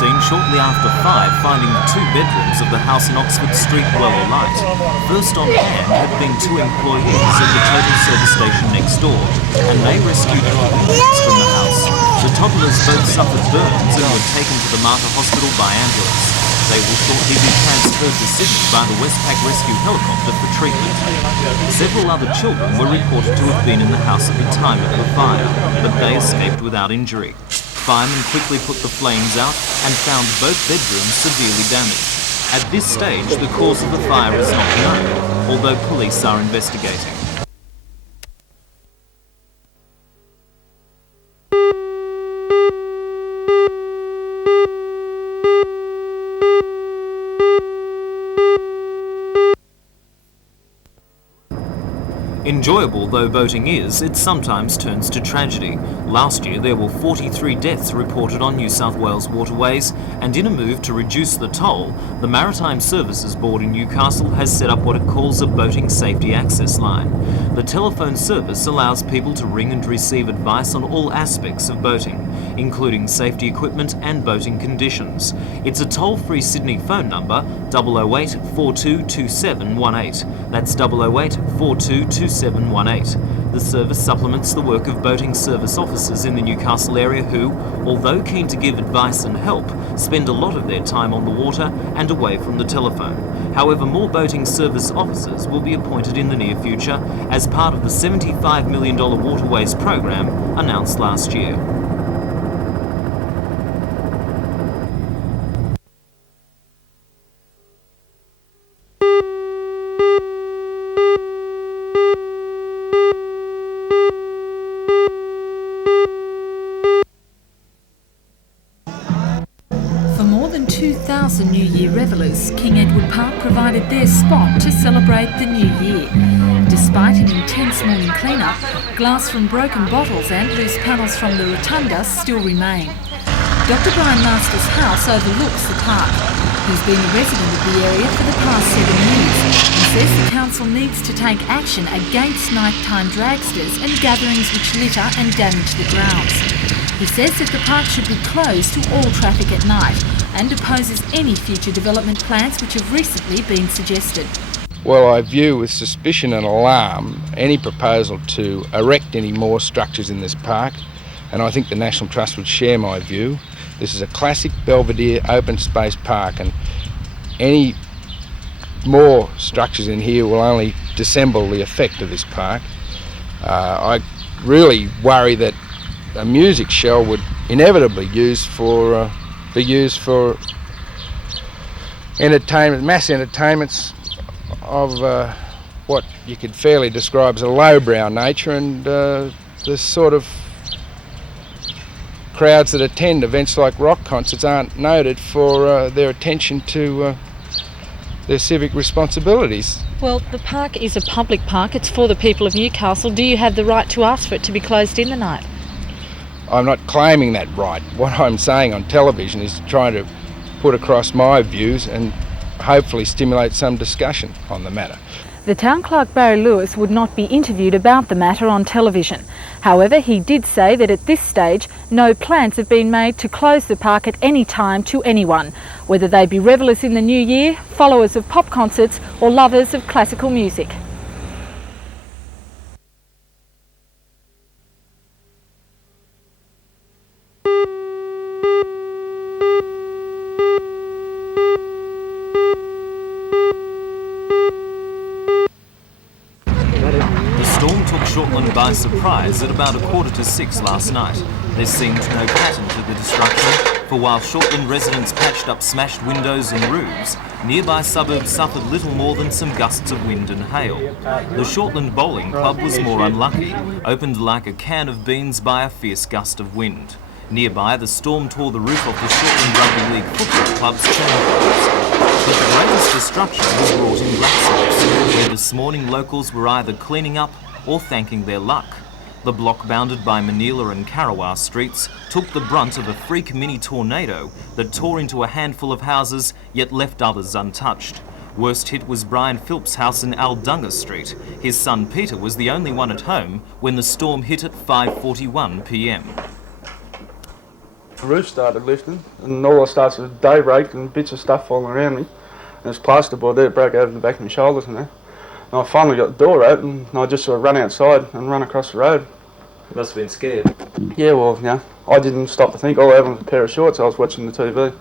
scene shortly after 5, finding the 2 bedrooms of the house in Oxford Street well alight. First on hand had been 2 employees at the total service station next door, and they rescued 4 infants from the house. The toddlers both suffered burns and were taken to the Mater Hospital by ambulance. They will shortly be transferred to Sydney by the Westpac rescue helicopter for treatment. Several other children were reported to have been in the house at the time of the fire, but they escaped without injury. Firemen quickly put the flames out and found both bedrooms severely damaged. At this stage, the cause of the fire is not known, although police are investigating. Enjoyable though boating is, it sometimes turns to tragedy. Last year there were 43 deaths reported on New South Wales waterways, and in a move to reduce the toll, the Maritime Services Board in Newcastle has set up what it calls a boating safety access line. The telephone service allows people to ring and receive advice on all aspects of boating, including safety equipment and boating conditions. It's a toll-free Sydney phone number, 008 42 2718. That's 008 42 2718. The service supplements the work of boating service officers in the Newcastle area who, although keen to give advice and help, spend a lot of their time on the water and away from the telephone. However, more boating service officers will be appointed in the near future as part of the $75 million Waterways program announced last year. For more than 2,000 New Year revellers, King Edward Park provided their spot to celebrate the New Year. Despite an intense morning clean-up, glass from broken bottles and loose panels from the rotunda still remain. Dr Brian Masters' house overlooks the park. He's been a resident of the area for the past 7 years and says the council needs to take action against nighttime dragsters and gatherings which litter and damage the grounds. He says that the park should be closed to all traffic at night and opposes any future development plans which have recently been suggested. Well, I view with suspicion and alarm any proposal to erect any more structures in this park, and I think the National Trust would share my view. This is a classic Belvedere open space park, and any more structures in here will only dissemble the effect of this park. I really worry that a music shell would inevitably be used for entertainment, mass entertainments of what you could fairly describe as a lowbrow nature, and the sort of crowds that attend events like rock concerts aren't noted for their attention to their civic responsibilities. Well, the park is a public park. It's for the people of Newcastle. Do you have the right to ask for it to be closed in the night? I'm not claiming that right. What I'm saying on television is trying to put across my views and hopefully stimulate some discussion on the matter. The Town Clerk Barry Lewis would not be interviewed about the matter on television. However, he did say that at this stage no plans have been made to close the park at any time to anyone, whether they be revellers in the new year, followers of pop concerts or lovers of classical music. Shortland by surprise at about 5:45 last night. There seemed no pattern to the destruction, for while Shortland residents patched up smashed windows and roofs, nearby suburbs suffered little more than some gusts of wind and hail. The Shortland Bowling Club was more unlucky, opened like a can of beans by a fierce gust of wind. Nearby, the storm tore the roof off the Shortland Rugby League Football Club's training grounds. But the greatest destruction was wrought in Blacksops, where this morning locals were either cleaning up or thanking their luck. The block bounded by Manila and Karawar streets took the brunt of a freak mini tornado that tore into a handful of houses yet left others untouched. Worst hit was Brian Philps' house in Aldunga Street. His son Peter was the only one at home when the storm hit at 5:41 p.m. The roof started lifting, and all I started was day break and bits of stuff falling around me. And there's plasterboard there that broke over the back of my shoulders and that. And I finally got the door open, and I just sort of run outside and run across the road. You must have been scared. Yeah, well, I didn't stop to think. All I had was a pair of shorts. I was watching the TV.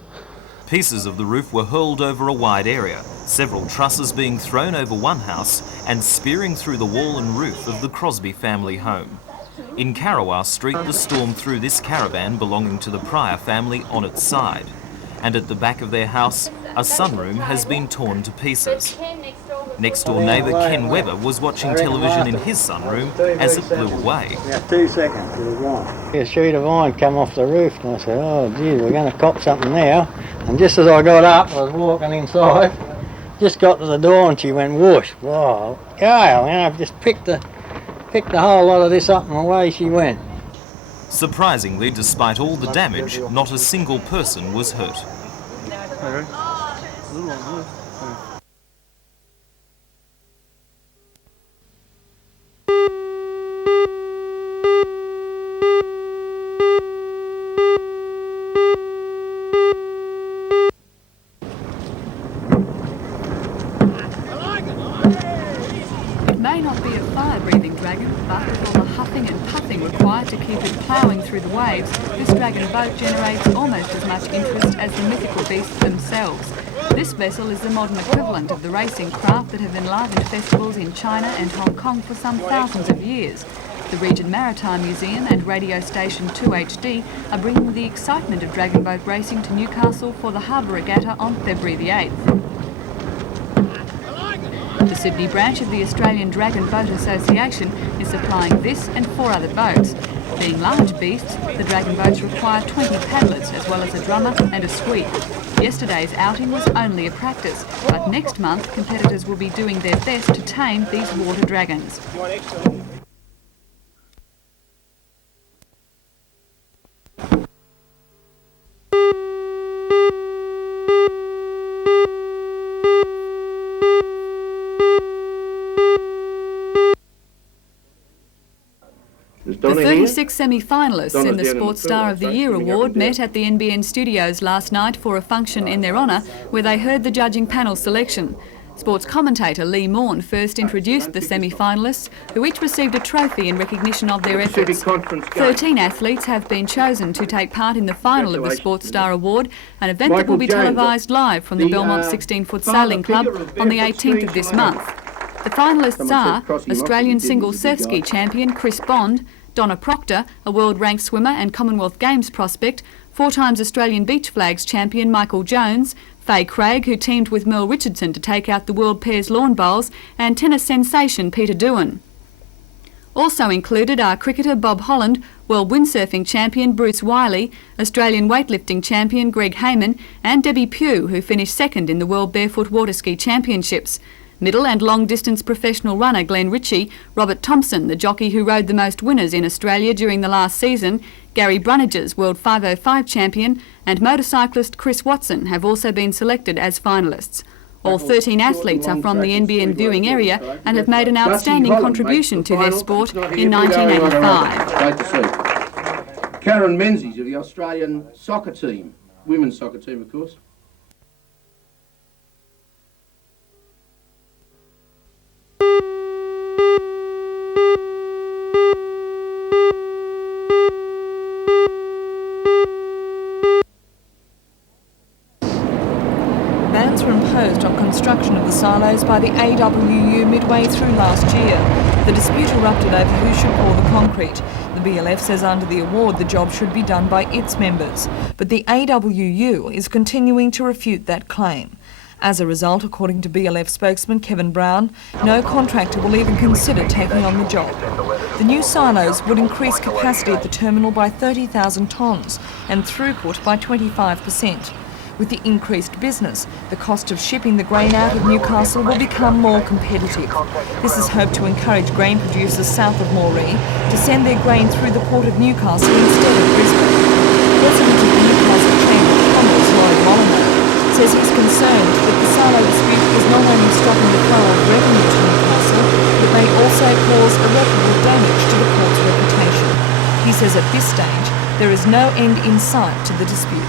Pieces of the roof were hurled over a wide area, several trusses being thrown over one house and spearing through the wall and roof of the Crosby family home. In Karawar Street, the storm threw this caravan belonging to the Pryor family on its side. And at the back of their house, a sunroom has been torn to pieces. Next-door neighbour Ken Webber was watching television in his sunroom as it blew away. Yeah, 2 seconds, it was gone. A sheet of iron come off the roof, and I said, oh gee, we're going to cop something now. And just as I got up, I was walking inside, just got to the door and she went whoosh. Wow, yeah, I've just picked the whole lot of this up and away she went. Surprisingly, despite all the damage, not a single person was hurt. It may not be a fire-breathing dragon, but with all the huffing and puffing required to keep it ploughing through the waves, this dragon boat generates almost as much interest as the mythical beasts themselves. This vessel is the modern equivalent of the racing craft that have enlivened festivals in China and Hong Kong for some thousands of years. The Region Maritime Museum and radio station 2HD are bringing the excitement of dragon boat racing to Newcastle for the Harbour Regatta on February the 8th. The Sydney branch of the Australian Dragon Boat Association is supplying this and 4 other boats. Being large beasts, the dragon boats require 20 paddlers as well as a drummer and a sweep. Yesterday's outing was only a practice, but next month competitors will be doing their best to tame these water dragons. The 36 semi-finalists in the Sports Star of the Year award met at the NBN studios last night for a function in their honour where they heard the judging panel selection. Sports commentator Lee Morn first introduced the semi-finalists, who each received a trophy in recognition of their efforts. 13 athletes have been chosen to take part in the final of the Sports Star Award, an event that will be televised live from the Belmont 16-foot Sailing Club on the 18th of this month. The finalists are Australian single surf ski champion Chris Bond, Donna Proctor, a world-ranked swimmer and Commonwealth Games prospect, 4 times Australian beach flags champion Michael Jones, Faye Craig, who teamed with Mel Richardson to take out the World Pairs Lawn Bowls, and tennis sensation Peter Doohan. Also included are cricketer Bob Holland, world windsurfing champion Bruce Wiley, Australian weightlifting champion Greg Hayman, and Debbie Pugh, who finished second in the World Barefoot Water Ski Championships. Middle and long-distance professional runner Glenn Ritchie, Robert Thompson, the jockey who rode the most winners in Australia during the last season, Gary Brunages, World 505 champion, and motorcyclist Chris Watson have also been selected as finalists. All 13 athletes are from the NBN viewing area and have made an outstanding contribution to their sport in 1985. Great to see. Karen Menzies of the Australian soccer team, women's soccer team of course. Bans were imposed on construction of the silos by the AWU midway through last year. The dispute erupted over who should pour the concrete. The BLF says under the award the job should be done by its members, but the AWU is continuing to refute that claim. As a result, according to BLF spokesman Kevin Brown, no contractor will even consider taking on the job. The new silos would increase capacity at the terminal by 30,000 tonnes and throughput by 25%. With the increased business, the cost of shipping the grain out of Newcastle will become more competitive. This is hoped to encourage grain producers south of Moree to send their grain through the port of Newcastle instead of Brisbane. President of the Newcastle Chamber of Commerce, Lloyd Molyneux, says he's concerned that the silo dispute is not only stopping the flow of revenue to Newcastle, but may also cause irreparable damage to the port's reputation. He says at this stage, there is no end in sight to the dispute.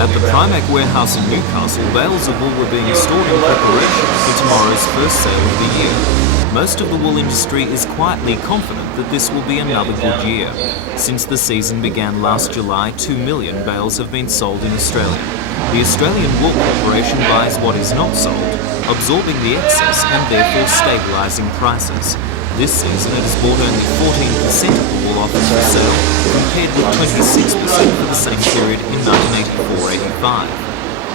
At the Primac warehouse in Newcastle, bales of wool were being stored in preparation for tomorrow's first sale of the year. Most of the wool industry is quietly confident that this will be another good year. Since the season began last July, 2 million bales have been sold in Australia. The Australian Wool Corporation buys what is not sold, absorbing the excess and therefore stabilising prices. This season it has bought only 14% of the wool offered for sale, compared with 26% for the same period in 1984-85.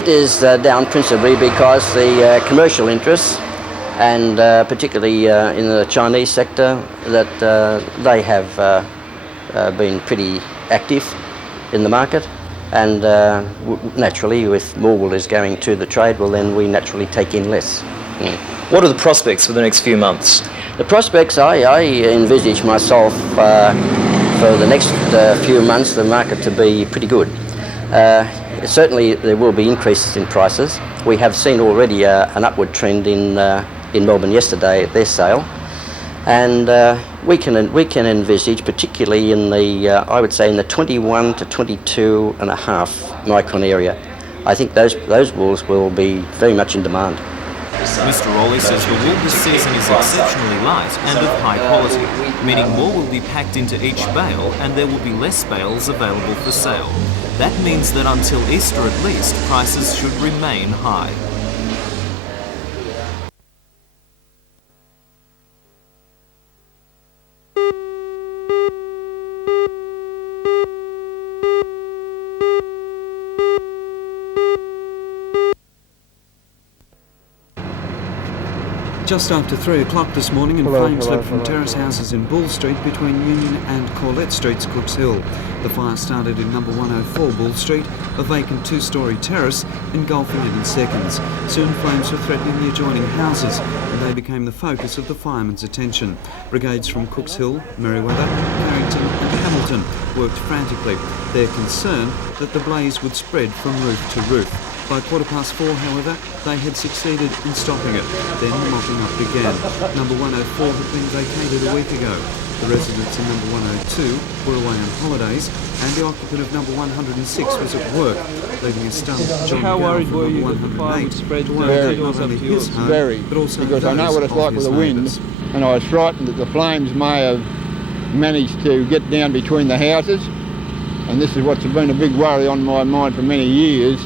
It is down principally because the commercial interests, and particularly in the Chinese sector, that they have been pretty active in the market, and naturally with more wool is going to the trade, well then we naturally take in less. What are the prospects for the next few months? The prospects, I envisage myself for the next few months the market to be pretty good. Certainly there will be increases in prices. We have seen already an upward trend in Melbourne yesterday at their sale, and we can envisage, particularly in the I would say in the 21 to 22 and a half micron area, I think those wools will be very much in demand. Mr. Rowley says the wool this season is exceptionally light and of high quality, meaning more will be packed into each bale and there will be less bales available for sale. That means that until Easter at least, prices should remain high. Just after 3 o'clock this morning, and flames lit from terrace houses in Bull Street between Union and Corlett Streets, Cooks Hill. The fire started in number 104 Bull Street, a vacant 2-storey terrace, engulfing it in seconds. Soon flames were threatening the adjoining houses, and they became the focus of the firemen's attention. Brigades from Cooks Hill, Merewether, Carrington and Hamilton worked frantically, their concern that the blaze would spread from roof to roof. By 4:15, however, they had succeeded in stopping it. Then the mopping up began. Number 104 had been vacated a week ago. The residents in number 102 were away on holidays, and the occupant of number 106 was at work, leaving a stunned John Gale from number 108 to worry about not only his home, but also because I know what it's like with the wind, neighbours. and I was frightened that the flames may have managed to get down between the houses, and this is what's been a big worry on my mind for many years.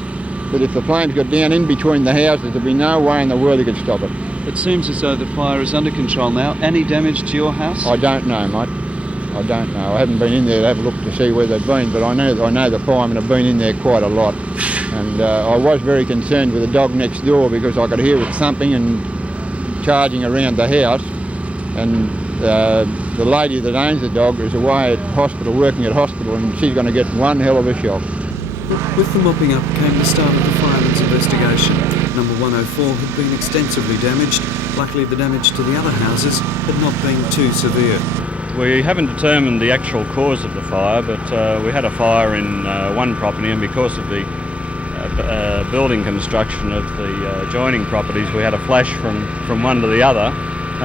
But if the flames got down in between the houses, there'd be no way in the world they could stop it. It seems as though the fire is under control now. Any damage to your house? I don't know, mate. I don't know. I haven't been in there to have a look to see where they've been, but I know the firemen have been in there quite a lot. And I was very concerned with the dog next door because I could hear it thumping and charging around the house. And the lady that owns the dog is away at hospital, working at hospital, and she's going to get one hell of a shock. With the mopping up came the start of the firemen's investigation. Number 104 had been extensively damaged. Luckily the damage to the other houses had not been too severe. We haven't determined the actual cause of the fire, but we had a fire in one property, and because of the building construction of the adjoining properties, we had a flash from one to the other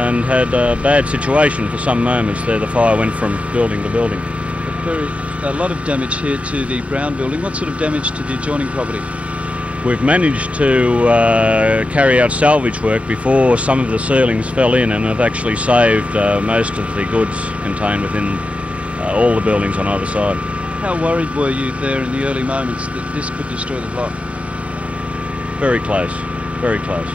and had a bad situation for some moments there. The fire went from building to building. A lot of damage here to the Brown building. What sort of damage to the adjoining property? We've managed to carry out salvage work before some of the ceilings fell in, and have actually saved most of the goods contained within all the buildings on either side. How worried were you there in the early moments that this could destroy the block? Very close, very close.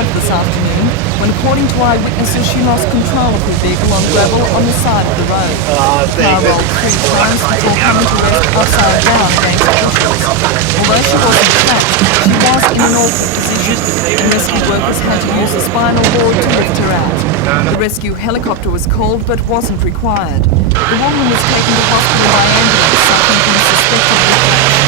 This afternoon, when according to eyewitnesses she lost control of her vehicle on gravel on the side of the road. The car rolled 3 times before coming to rest upside down against bushes. Although she wasn't trapped, she was in an awkward position, and rescue workers had to use a the spinal board to lift her out. The rescue helicopter was called but wasn't required. The woman was taken to hospital by ambulance suffering from suspected whiplash.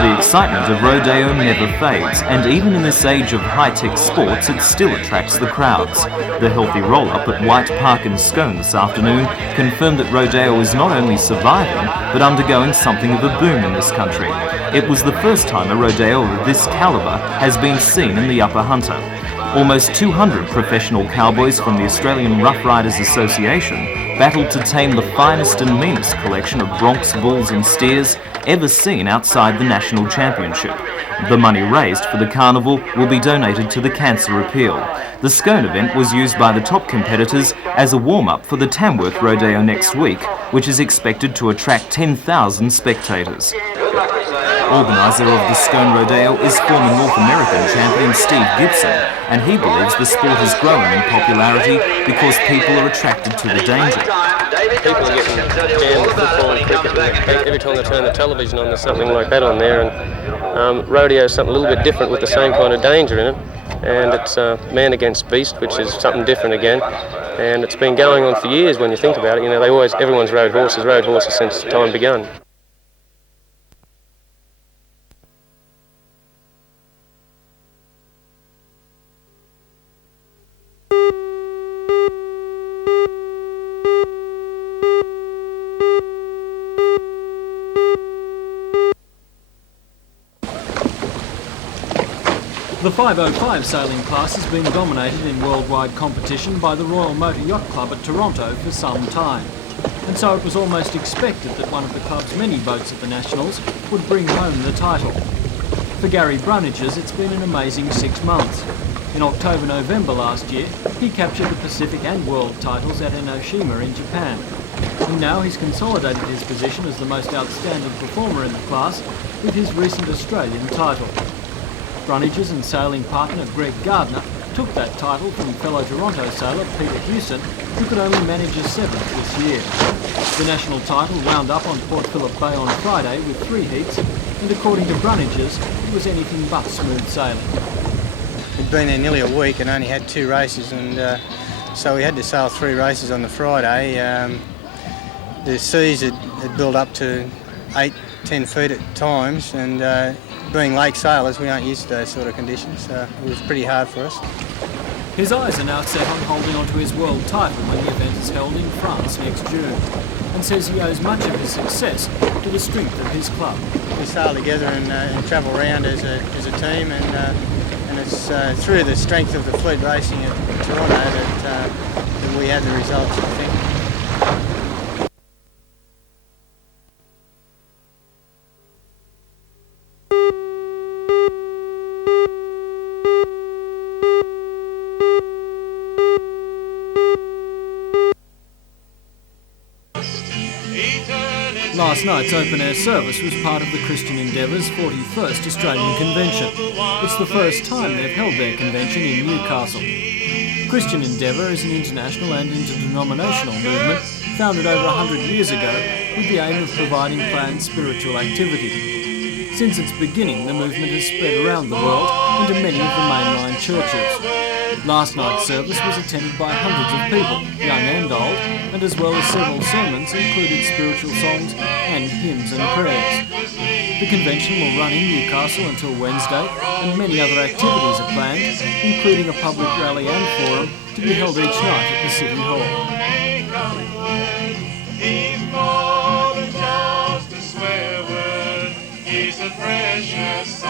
The excitement of Rodeo never fades, and even in this age of high-tech sports, it still attracts the crowds. The healthy roll-up at White Park in Scone this afternoon confirmed that Rodeo is not only surviving, but undergoing something of a boom in this country. It was the first time a rodeo of this calibre has been seen in the Upper Hunter. Almost 200 professional cowboys from the Australian Rough Riders Association battled to tame the finest and meanest collection of broncs, bulls and steers ever seen outside the National Championship. The money raised for the carnival will be donated to the Cancer Appeal. The Scone event was used by the top competitors as a warm-up for the Tamworth Rodeo next week, which is expected to attract 10,000 spectators. Organiser of the Scone Rodeo is former North American champion Steve Gibson, and he believes the sport is growing in popularity because people are attracted to the danger. People are getting jammed with football and cricket. Every time they turn the television on, there's something like that on there. And rodeo is something a little bit different with the same kind of danger in it. And it's man against beast, which is something different again. And it's been going on for years when you think about it. You know, everyone's rode horses since time begun. The 505 sailing class has been dominated in worldwide competition by the Royal Motor Yacht Club at Toronto for some time. And so it was almost expected that one of the club's many boats at the Nationals would bring home the title. For Gary Brunnages, it's been an amazing 6 months. In October-November last year, he captured the Pacific and World titles at Enoshima in Japan. And now he's consolidated his position as the most outstanding performer in the class with his recent Australian title. Brunnages and sailing partner Greg Gardner took that title from fellow Toronto sailor Peter Hewson, who could only manage a 7th this year. The national title wound up on Port Phillip Bay on Friday with 3 heats, and according to Brunnages, it was anything but smooth sailing. We'd been there nearly a week and only had 2 races, and so we had to sail 3 races on the Friday. The seas had built up to 8-10 feet at times, and being lake sailors, we aren't used to those sort of conditions, so it was pretty hard for us. His eyes are now set on holding on to his world title when the event is held in France next June, and says he owes much of his success to the strength of his club. We sail together and travel around as a team, and it's through the strength of the fleet racing at Toronto that we had the results, I think. Last night's open-air service was part of the Christian Endeavour's 41st Australian Convention. It's the first time they've held their convention in Newcastle. Christian Endeavour is an international and interdenominational movement founded over 100 years ago with the aim of providing planned spiritual activity. Since its beginning, the movement has spread around the world into many of the mainline churches. Last night's service was attended by hundreds of people, young and old, and as well as several sermons included spiritual songs and hymns and prayers. The convention will run in Newcastle until Wednesday, and many other activities are planned, including a public rally and forum to be held each night at the City Hall. He's a precious